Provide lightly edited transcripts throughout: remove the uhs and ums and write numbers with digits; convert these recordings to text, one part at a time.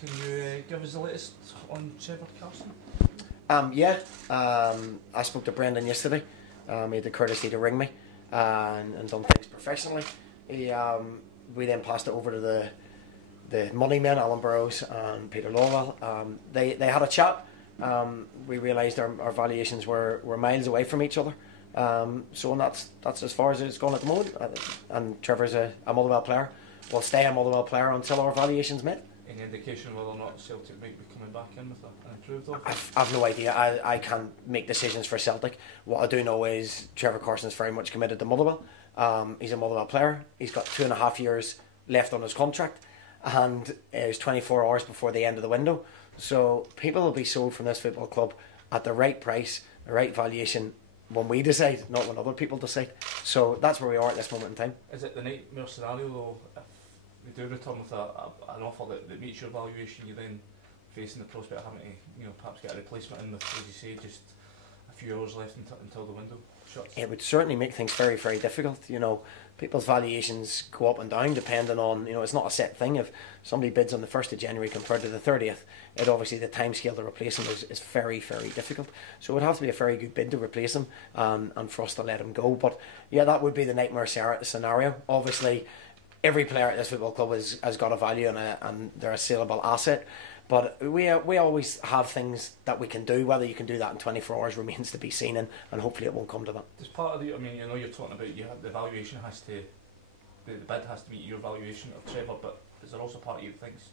Can you give us the latest on Trevor Carson? I spoke to Brendan yesterday. He had the courtesy to ring me and done things professionally. We then passed it over to the money men, Alan Burrows and Peter Lowell. They had a chat. We realised our valuations were miles away from each other. So that's as far as it's gone at the moment. And Trevor's a Motherwell player. We'll stay a Motherwell player until our valuations met. Any indication whether or not Celtic might be coming back in with an improved offer? I've no idea. I can't make decisions for Celtic. What I do know is Trevor Carson's very much committed to Motherwell. He's a Motherwell player. He's got 2.5 years left on his contract, and it's 24 hours before the end of the window. So people will be sold from this football club at the right price, the right valuation, when we decide, not when other people decide. So that's where we are at this moment in time. Is it the nightmare scenario though, if we do return with an offer that meets your valuation, you then facing the prospect of having to perhaps get a replacement in with, as you say, just a few hours left until the window shuts? It would certainly make things very, very difficult. People's valuations go up and down depending on, it's not a set thing. If somebody bids on the 1st of January compared to the 30th, it obviously the timescale to replace him is very, very difficult. So it would have to be a very good bid to replace him and for us to let him go. But yeah, that would be the nightmare scenario. Obviously, every player at this football club has got a value and they're a saleable asset. But we always have things that we can do. Whether you can do that in 24 hours remains to be seen, and hopefully it won't come to that. As part of the, you're talking about the valuation has to, the bid has to meet your valuation of Trevor, but is there also part of you that thinks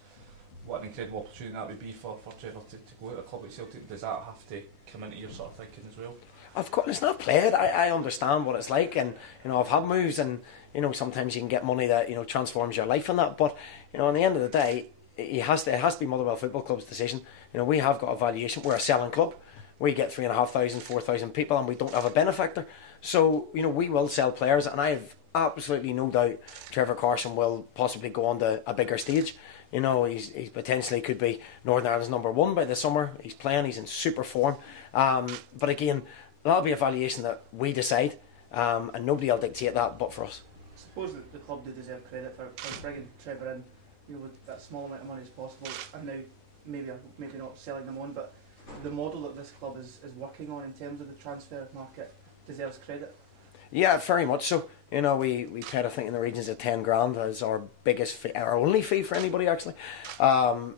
what an incredible opportunity that would be for Trevor to go out of a club like Celtic? Does that have to come into your sort of thinking as well? Of course, it's not played. I understand what it's like, and I've had moves, and sometimes you can get money that transforms your life and that. But at the end of the day, it has to be Motherwell Football Club's decision. We have got a valuation. We're a selling club. We get 3,500, 4,000 people, and we don't have a benefactor. So we will sell players, and I have absolutely no doubt Trevor Carson will possibly go on to a bigger stage. He's potentially could be Northern Ireland's #1 by the summer. He's playing. He's in super form. But again, that'll be a valuation that we decide, and nobody will dictate that but for us. I suppose that the club do deserve credit for bringing Trevor in, with that small amount of money as possible, and now maybe not selling them on, but the model that this club is working on in terms of the transfer market deserves credit. Yeah, very much so. We paid, I think, in the regions of 10 grand as our biggest fee, our only fee for anybody actually. And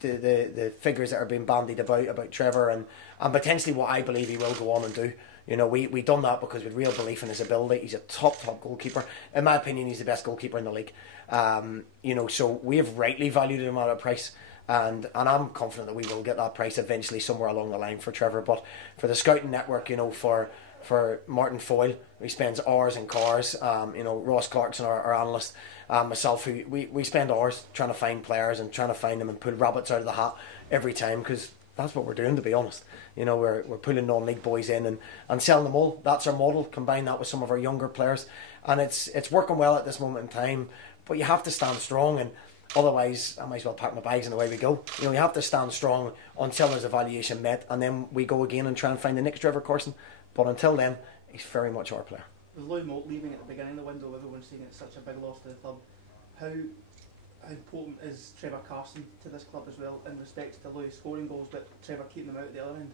the figures that are being bandied about Trevor and potentially what I believe he will go on and do. We done that because we had real belief in his ability. He's a top goalkeeper. In my opinion, he's the best goalkeeper in the league. So we have rightly valued him at a price, and I'm confident that we will get that price eventually somewhere along the line for Trevor. But for the scouting network, for Martin Foyle, who spends hours in cars, Ross Clarkson, our analyst, myself, who we spend hours trying to find players and trying to find them and pull rabbits out of the hat every time, because that's what we're doing, to be honest. We're pulling non-league boys in and selling them all. That's our model. Combine that with some of our younger players, and it's working well at this moment in time. But you have to stand strong, and otherwise I might as well pack my bags and away we go. You have to stand strong until there's a valuation met, and then we go again and try and find the next Trevor Carson. But until then, he's very much our player. With Louis Moult leaving at the beginning of the window, everyone's saying it's such a big loss to the club. How important is Trevor Carson to this club as well, in respect to Louis scoring goals, but Trevor keeping them out at the other end?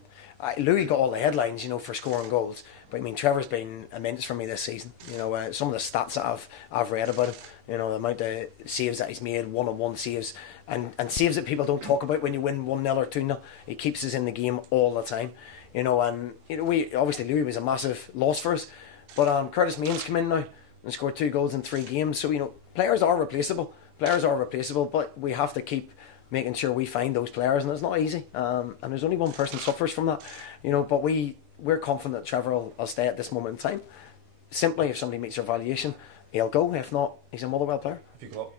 Louis got all the headlines, for scoring goals, but Trevor's been immense for me this season. Some of the stats that I've read about him, the amount of saves that he's made, one-on-one saves, and saves that people don't talk about when you win 1-0 or 2-0. He keeps us in the game all the time. We obviously Louis was a massive loss for us, but Curtis Main's come in now and scored 2 goals in 3 games. So players are replaceable. But we have to keep making sure we find those players, and it's not easy. And there's only one person suffers from that, But we're confident that Trevor will stay at this moment in time. Simply, if somebody meets their valuation, he'll go. If not, he's a Motherwell player. Have you got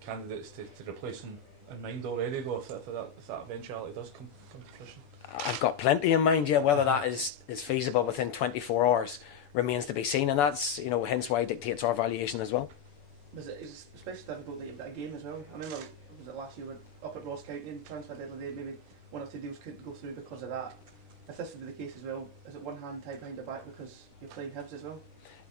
candidates to replace him in mind already, though, if that eventuality does come to fruition? I've got plenty in mind. Yeah, whether that is feasible within 24 hours remains to be seen, and that's hence why it dictates our valuation as well. It's especially difficult that you've got a game as well. I remember, was it last year, we were up at Ross County and transfer deadline day, maybe 1 or 2 deals couldn't go through because of that. If this would be the case as well, is it one hand tied behind the back because you're playing Hibs as well?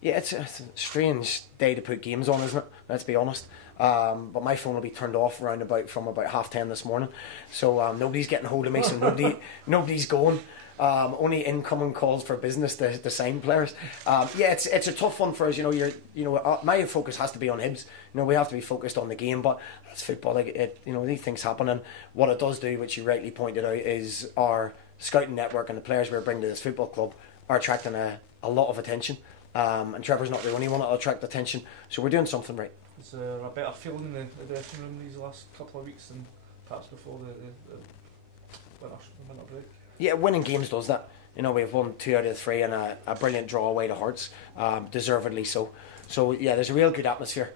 Yeah, it's a strange day to put games on, isn't it? Let's be honest. But my phone will be turned off from about 10:30 this morning, so nobody's getting hold of me. So nobody's going. Only incoming calls for business to sign players. Yeah, it's a tough one for us. My focus has to be on Hibs. We have to be focused on the game, but that's football. These things happen, and what it does do, which you rightly pointed out, is our scouting network and the players we're bringing to this football club are attracting a lot of attention. And Trevor's not the only one that'll attract attention, so we're doing something right. Is there a better feeling in the dressing room these last couple of weeks than perhaps before the winter break? Yeah, winning games does that. We've won 2 out of 3 and a brilliant draw away to Hearts, deservedly so. So yeah, there's a real good atmosphere.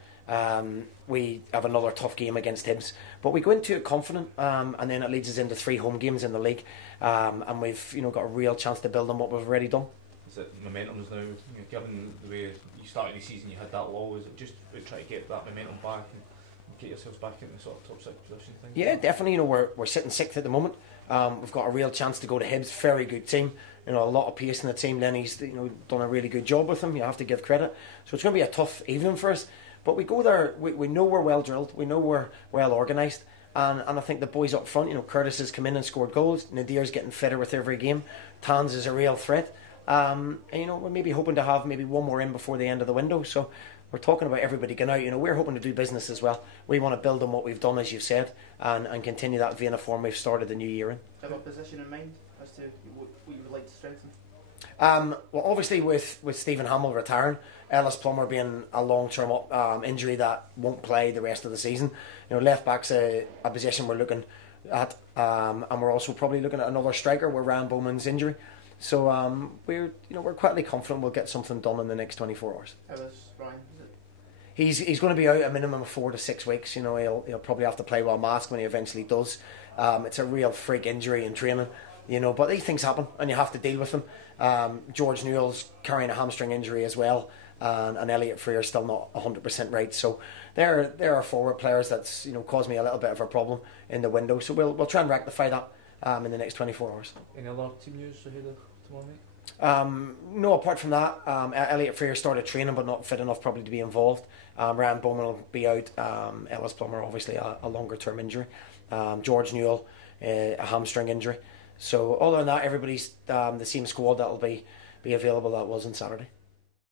We have another tough game against Hibs, but we go into it confident, and then it leads us into 3 home games in the league, and we've got a real chance to build on what we've already done. Is it momentum now, given the way you started the season, you had that low, is it just trying to get that momentum back and get yourselves back in the sort of top 6 position thing? Yeah, definitely. We're sitting 6th at the moment. We've got a real chance to go to Hibs. Very good team. A lot of pace in the team. Lenny's done a really good job with them. You have to give credit. So it's going to be a tough evening for us. But we go there. We know we're well drilled. We know we're well organised. And I think the boys up front. Curtis has come in and scored goals. Nadir's getting fitter with every game. Tans is a real threat. And we're maybe hoping to have maybe one more in before the end of the window. So we're talking about everybody going out. We're hoping to do business as well. We want to build on what we've done, as you've said, and continue that vein of form we've started the new year in. Do you have a position in mind as to what you would like to strengthen? Well, obviously with Stephen Hamill retiring, Ellis Plummer being a long-term injury that won't play the rest of the season. Left back's a position we're looking at, and we're also probably looking at another striker with Ryan Bowman's injury. So we're quietly confident we'll get something done in the next 24 hours. How is Ryan? He's going to be out a minimum of 4 to 6 weeks. He'll probably have to play while masked when he eventually does. It's a real freak injury in training, but these things happen and you have to deal with them. George Newell's carrying a hamstring injury as well, and Elliot Frear's still not 100% right. So there are forward players that's caused me a little bit of a problem in the window. So we'll try and rectify that in the next 24 hours. Any other team news ahead of tomorrow night? No, apart from that, Elliot Frear started training but not fit enough probably to be involved. Ryan Bowman will be out. Ellis Plummer obviously a longer term injury. George Newell a hamstring injury. So other than that, everybody's the same squad that'll be available that was on Saturday.